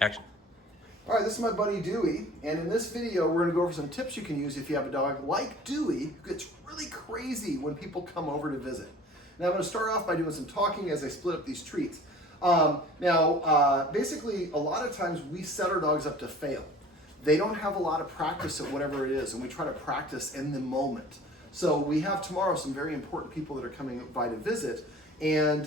Action. All right, this is my buddy Dewey, and in this video we're going to go over some tips you can use if you have a dog like Dewey who gets really crazy when people come over to visit. Now I'm going to start off by doing some talking as I split up these treats. Basically a lot of times we set our dogs up to fail. They don't have a lot of practice at whatever it is, and we try to practice in the moment. So we have tomorrow some very important people that are coming by to visit, and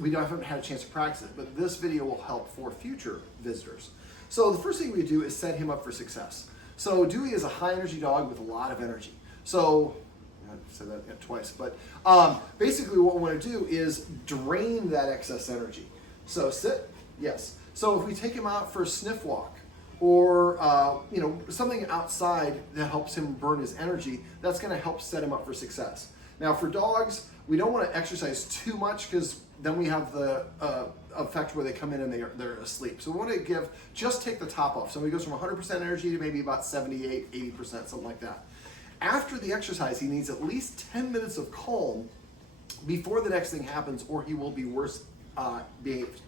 we haven't had a chance to practice it, but this video will help for future visitors. So the first thing we do is set him up for success. So Dewey is a high energy dog with a lot of energy. So, I said that twice, but basically what we want to do is drain that excess energy. So sit, yes. So if we take him out for a sniff walk, or something outside that helps him burn his energy, that's going to help set him up for success. Now for dogs, we don't want to exercise too much because then we have the effect where they come in and they're asleep. So we want to just take the top off. So he goes from 100% energy to maybe about 78, 80%, something like that. After the exercise, he needs at least 10 minutes of calm before the next thing happens, or he will be worse behaved.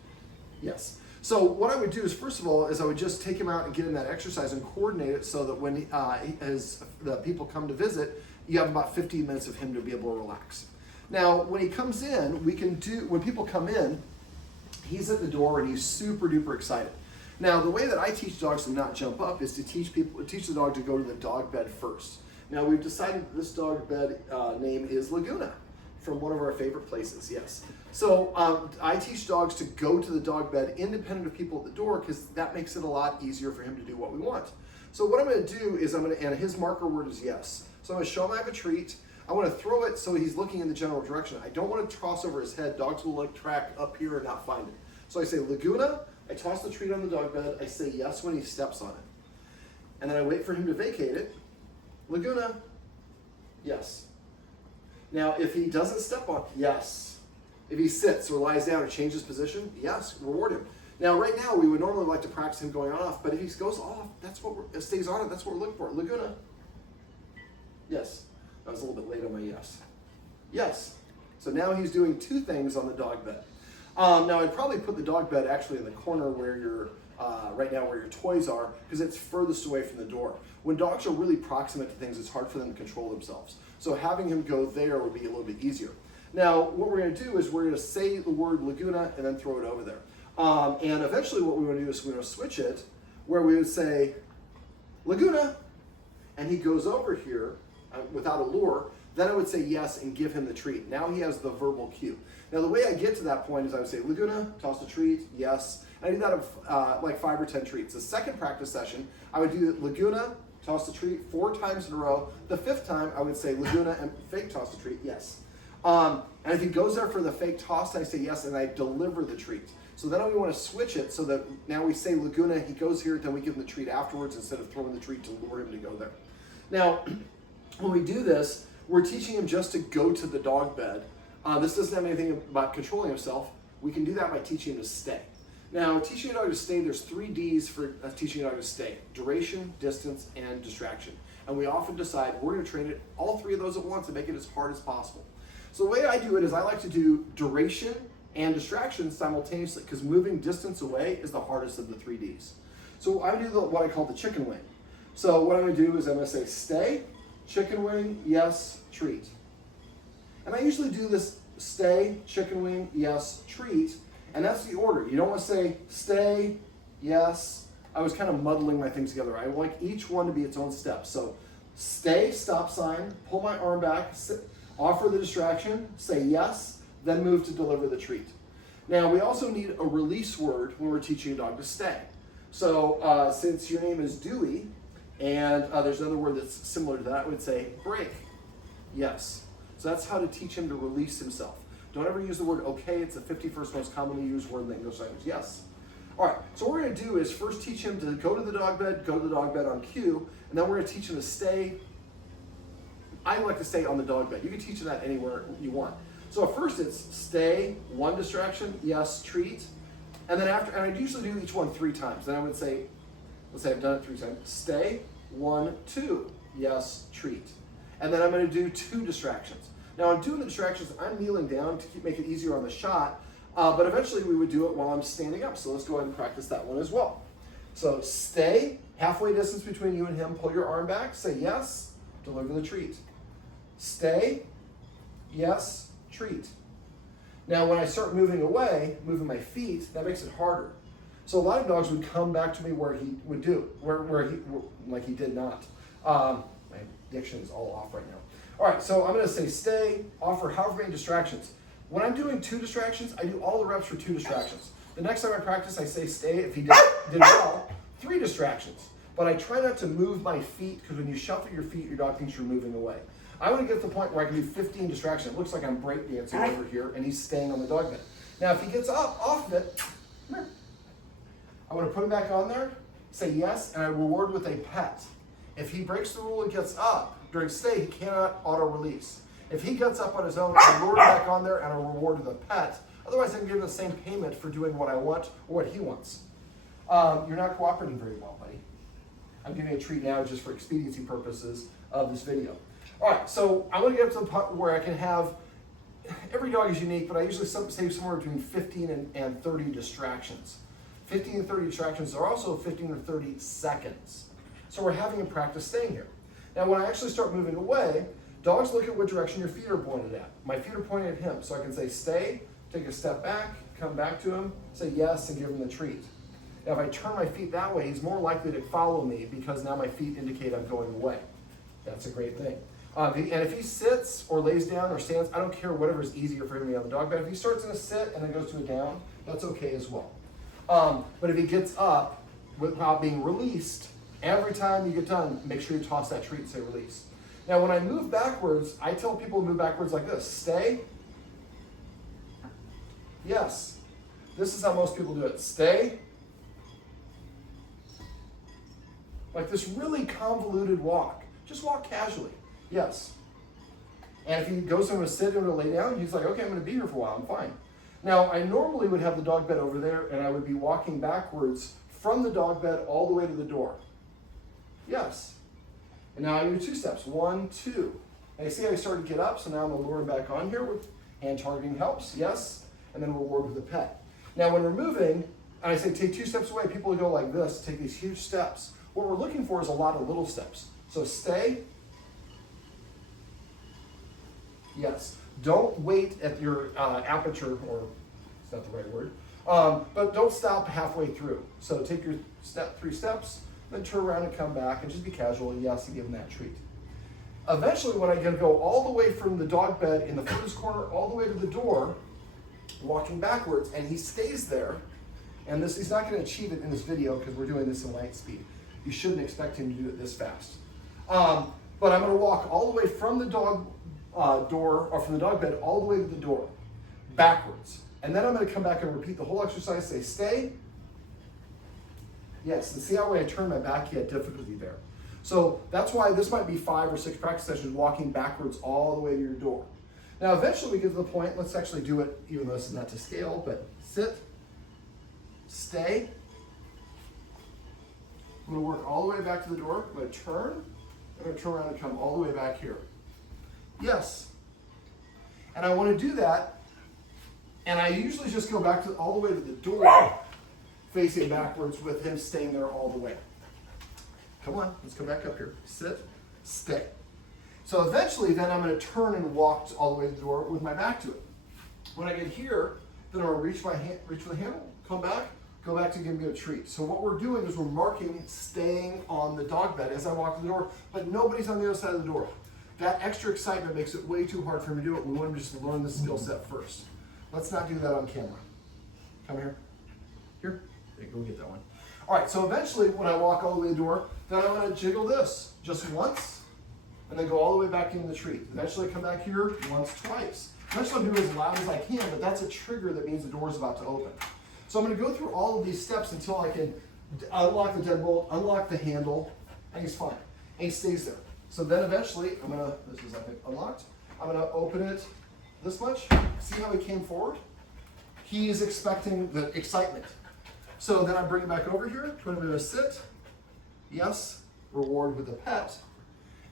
Yes. So what I would do is, first of all, I would just take him out and get him that exercise and coordinate it so that when as the people come to visit, you have about 15 minutes of him to be able to relax. Now, when he comes in, when people come in, he's at the door and he's super duper excited. Now, the way that I teach dogs to not jump up is to teach the dog to go to the dog bed first. Now, we've decided that this dog bed name is Laguna, from one of our favorite places, yes. So I teach dogs to go to the dog bed independent of people at the door because that makes it a lot easier for him to do what we want. So what I'm going to do is and his marker word is yes. So I'm going to show him I have a treat. I want to throw it so he's looking in the general direction. I don't want to toss over his head. Dogs will track up here and not find it. So I say Laguna, I toss the treat on the dog bed, I say yes when he steps on it. And then I wait for him to vacate it. Laguna, yes. Now, if he doesn't step on, yes. If he sits or lies down or changes position, yes, reward him. Now, right now, we would normally like to practice him going on off, but if he goes off, stays on it, that's what we're looking for. Laguna, yes. I was a little bit late on my yes. Yes. So now he's doing two things on the dog bed. Now, I'd probably put the dog bed actually in the corner where right now where your toys are, because it's furthest away from the door. When dogs are really proximate to things, it's hard for them to control themselves. So having him go there would be a little bit easier. Now, what we're going to do is we're going to say the word Laguna and then throw it over there. And eventually what we want to do is we're going to switch it where we would say Laguna, and he goes over here without a lure. Then I would say yes and give him the treat. Now he has the verbal cue. Now the way I get to that point is I would say Laguna, toss the treat, yes. I do that of like 5 or 10 treats. The second practice session, I would do Laguna, toss the treat 4 times in a row. The 5th time, I would say Laguna and fake toss the treat, yes. And if he goes there for the fake toss, I say yes, and I deliver the treat. So then we want to switch it so that now we say Laguna, he goes here, then we give him the treat afterwards instead of throwing the treat to lure him to go there. Now, when we do this, we're teaching him just to go to the dog bed. This doesn't have anything about controlling himself. We can do that by teaching him to stay. Now, teaching a dog to stay, there's 3 Ds for teaching a dog to stay: duration, distance, and distraction. And we often decide we're going to train it all 3 of those at once and make it as hard as possible. So the way I do it is I like to do duration and distraction simultaneously because moving distance away is the hardest of the 3 Ds. So I do what I call the chicken wing. So what I'm going to do is I'm going to say stay, chicken wing, yes, treat. And I usually do this stay, chicken wing, yes, treat, and that's the order. You don't want to say stay, yes. I was kind of muddling my things together. I like each one to be its own step. So stay, stop sign, pull my arm back, offer the distraction, say yes, then move to deliver the treat. Now we also need a release word when we're teaching a dog to stay. So since your name is Dewey, and there's another word that's similar to that, I would say break, yes. So that's how to teach him to release himself. Don't ever use the word okay. It's the 51st most commonly used word in the English language, yes. All right, so what we're going to do is first teach him to go to the dog bed on cue, and then we're going to teach him to stay. I like to stay on the dog bed. You can teach him that anywhere you want. So at first it's stay, 1 distraction, yes, treat, and then and I usually do each one 3 times. Then I would say, let's say I've done it 3 times, stay, 1, 2, yes, treat. And then I'm going to do 2 distractions. Now I'm doing the distractions, I'm kneeling down to make it easier on the shot. But eventually we would do it while I'm standing up. So let's go ahead and practice that one as well. So stay, halfway distance between you and him, pull your arm back, say yes, deliver the treat. Stay, yes, treat. Now when I start moving away, moving my feet, that makes it harder. So a lot of dogs would come back to me where he would do, like he did not. My diction is all off right now. All right, so I'm gonna say stay, offer however many distractions. When I'm doing 2 distractions, I do all the reps for 2 distractions. The next time I practice, I say stay. If he did well, 3 distractions. But I try not to move my feet, because when you shuffle your feet, your dog thinks you're moving away. I want to get to the point where I can do 15 distractions. It looks like I'm breakdancing over here, and he's staying on the dog bed. Now, if he gets up off of it, come here. I want to put him back on there, say yes, and I reward with a pet. If he breaks the rule and gets up during stay, he cannot auto-release. If he gets up on his own, I lure him back on there and I reward with a pet. Otherwise, I can give him the same payment for doing what I want or what he wants. You're not cooperating very well, buddy. I'm giving you a treat now just for expediency purposes of this video. All right, so I want to get up to the point where I can have, every dog is unique, but I usually say somewhere between 15 and 30 distractions. 15 and 30 distractions are also 15 or 30 seconds. So we're having a practice staying here. Now, when I actually start moving away, dogs look at what direction your feet are pointed at. My feet are pointed at him, so I can say stay, take a step back, come back to him, say yes, and give him the treat. Now, if I turn my feet that way, he's more likely to follow me because now my feet indicate I'm going away. That's a great thing. And if he sits or lays down or stands, I don't care, whatever is easier for him to be on the dog bed. If he starts in a sit and then goes to a down, that's okay as well. But if he gets up without being released, every time you get done, make sure you toss that treat and say release. Now, when I move backwards, I tell people to move backwards like this. Stay. Yes. This is how most people do it. Stay. Like this really convoluted walk. Just walk casually. Yes. And if he goes into a sit or to lay down, he's like, okay, I'm going to be here for a while. I'm fine. Now, I normally would have the dog bed over there, and I would be walking backwards from the dog bed all the way to the door. Yes. And now I do 2 steps. 1, 2. And you see how I started to get up, so now I'm going to lure him back on here with hand targeting helps. Yes. And then reward with a pet. Now, when we're moving, and I say take 2 steps away, people will go like this, take these huge steps. What we're looking for is a lot of little steps. So stay. Yes. Don't wait at your aperture, or it's not the right word, but don't stop halfway through. So take your 3 steps, then turn around and come back and just be casual, yes, and give him that treat. Eventually, when I get to go all the way from the dog bed in the furthest corner all the way to the door, walking backwards, and he stays there, and he's not going to achieve it in this video because we're doing this in light speed. You shouldn't expect him to do it this fast. But I'm going to walk all the way from the dog door, or from the dog bed all the way to the door, backwards. And then I'm going to come back and repeat the whole exercise, say stay. Yes, and see how when I turn my back, he had difficulty there. So that's why this might be 5 or 6 practice sessions walking backwards all the way to your door. Now eventually we get to the point, let's actually do it, even though this is not to scale, but sit, stay. I'm going to work all the way back to the door. I'm going to turn. I'm going to turn around and come all the way back here. Yes. And I want to do that, and I usually just go back to all the way to the door, facing backwards with him staying there all the way. Come on, let's come back up here. Sit, stay. So eventually then I'm going to turn and walk all the way to the door with my back to it. When I get here, then I'm going to reach for the handle, come back, go back to give me a treat. So what we're doing is we're marking staying on the dog bed as I walk to the door, but nobody's on the other side of the door. That extra excitement makes it way too hard for him to do it. We want him just to learn the skill set first. Let's not do that on camera. Come here. Here. Okay, go get that one. All right, so eventually when I walk all the way to the door, then I'm going to jiggle this just once, and then go all the way back into the treat. Eventually I come back here once, twice. Eventually I'm doing as loud as I can, but that's a trigger that means the door is about to open. So I'm going to go through all of these steps until I can unlock the deadbolt, unlock the handle, and he's fine. And he stays there. So then eventually, this is I think unlocked, I'm going to open it this much. See how he came forward? He is expecting the excitement. So then I bring it back over here, put him in a sit, yes, reward with a pet,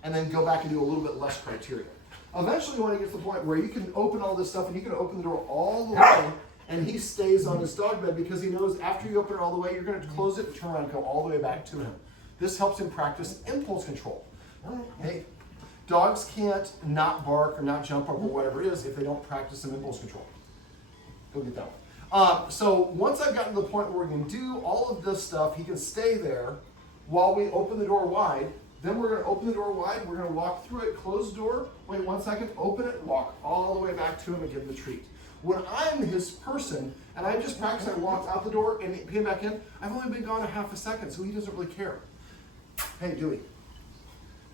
and then go back and do a little bit less criteria. Eventually, when you get to the point where you can open all this stuff and you can open the door all the way And he stays on his dog bed because he knows after you open it all the way, you're going to close it and turn around and go all the way back to him. This helps him practice impulse control. Hey, dogs can't not bark or not jump up or whatever it is if they don't practice some impulse control. Go get that one. So once I've gotten to the point where we can do all of this stuff, he can stay there while we open the door wide. Then we're going to open the door wide. We're going to walk through it, close the door, wait 1 second, open it, walk all the way back to him and give him the treat. When I'm his person and I just practice, I walk out the door and came back in, I've only been gone a half a second, so he doesn't really care. Hey, Dewey.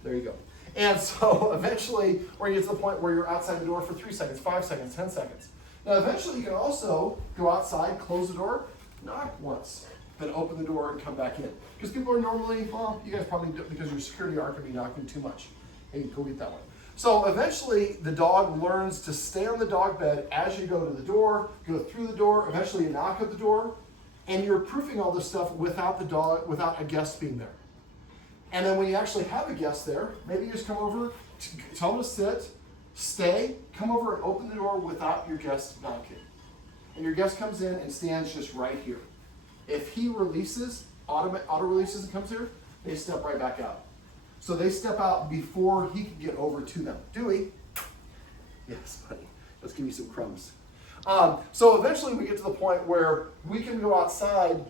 There you go. And so eventually we're going to get to the point where you're outside the door for 3 seconds, 5 seconds, 10 seconds. Now eventually you can also go outside, close the door, knock once, then open the door and come back in. Because people are normally, well, you guys probably do, because your security aren't going to be knocking too much. Hey, go get that one. So eventually the dog learns to stay on the dog bed as you go to the door, go through the door, eventually you knock at the door, and you're proofing all this stuff without the dog, without a guest being there. And then when you actually have a guest there, maybe you just come over, tell them to sit, stay, come over and open the door without your guest knocking. And your guest comes in and stands just right here. If he releases, auto releases and comes here, they step right back out. So they step out before he can get over to them. Dewey, yes, buddy, let's give you some crumbs. So eventually we get to the point where we can go outside,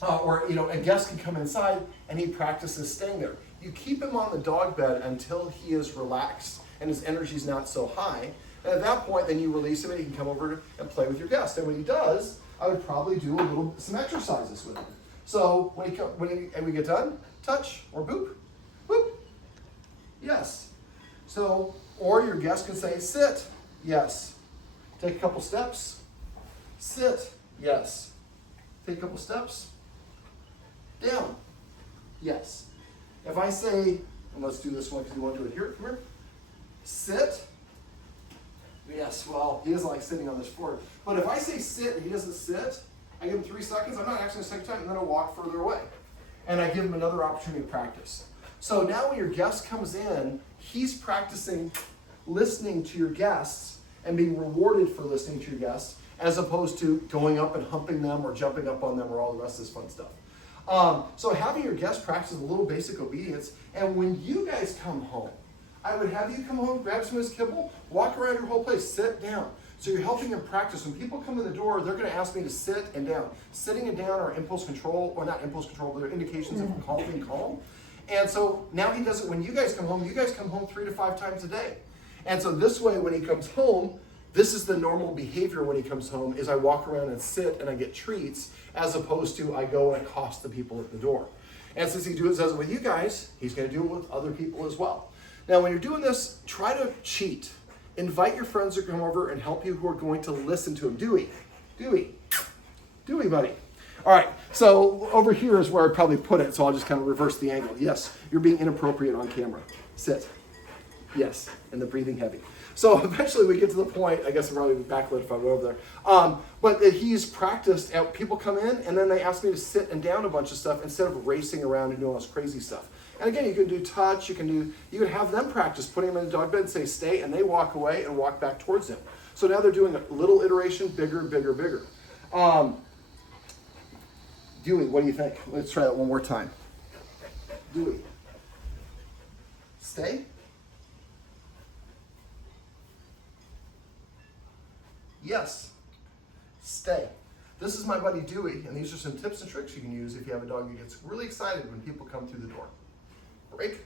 or a guest can come inside and he practices staying there. You keep him on the dog bed until he is relaxed and his energy is not so high. And at that point, then you release him and he can come over and play with your guest. And when he does, I would probably do some exercises with him. So when we get done, touch or boop, boop, yes. So, or your guest can say, sit, yes. Take a couple steps, sit, yes. Take a couple steps, down, yes. If I say, and let's do this one because you want to do it here, come here, sit, yes, well, he doesn't like sitting on this floor. But if I say sit and he doesn't sit, I give him 3 seconds, I'm not actually a second time, and then I walk further away. And I give him another opportunity to practice. So now when your guest comes in, he's practicing listening to your guests and being rewarded for listening to your guests, as opposed to going up and humping them or jumping up on them or all the rest of this fun stuff. So having your guests practice a little basic obedience, and when you guys come home, I would have you come home, grab some of this kibble, walk around your whole place, sit down. So you're helping them practice. When people come in the door, they're going to ask me to sit and down. Sitting and down are impulse control, or not impulse control, but they're indications of being calm. And so now he does it when you guys come home 3 to 5 times a day. And so this way, when he comes home, this is the normal behavior when he comes home, is I walk around and sit and I get treats, as opposed to I go and accost the people at the door. And since he does it with you guys, he's going to do it with other people as well. Now, when you're doing this, try to cheat. Invite your friends to come over and help you who are going to listen to him. Dewey, buddy. All right, so over here is where I probably put it, so I'll just kind of reverse the angle. Yes, you're being inappropriate on camera. Sit. Yes, and the breathing heavy. So eventually we get to the point, I guess I'm probably backlit if I go over there, but that he's practiced, people come in and then they ask me to sit and down a bunch of stuff instead of racing around and doing all this crazy stuff. And again, you can do touch, you can have them practice putting them in the dog bed and say stay, and they walk away and walk back towards him. So now they're doing a little iteration, bigger, bigger, bigger. Dewey, what do you think? Let's try that one more time. Dewey. Stay. Yes. Stay. This is my buddy Dewey, and these are some tips and tricks you can use if you have a dog that gets really excited when people come through the door. Break.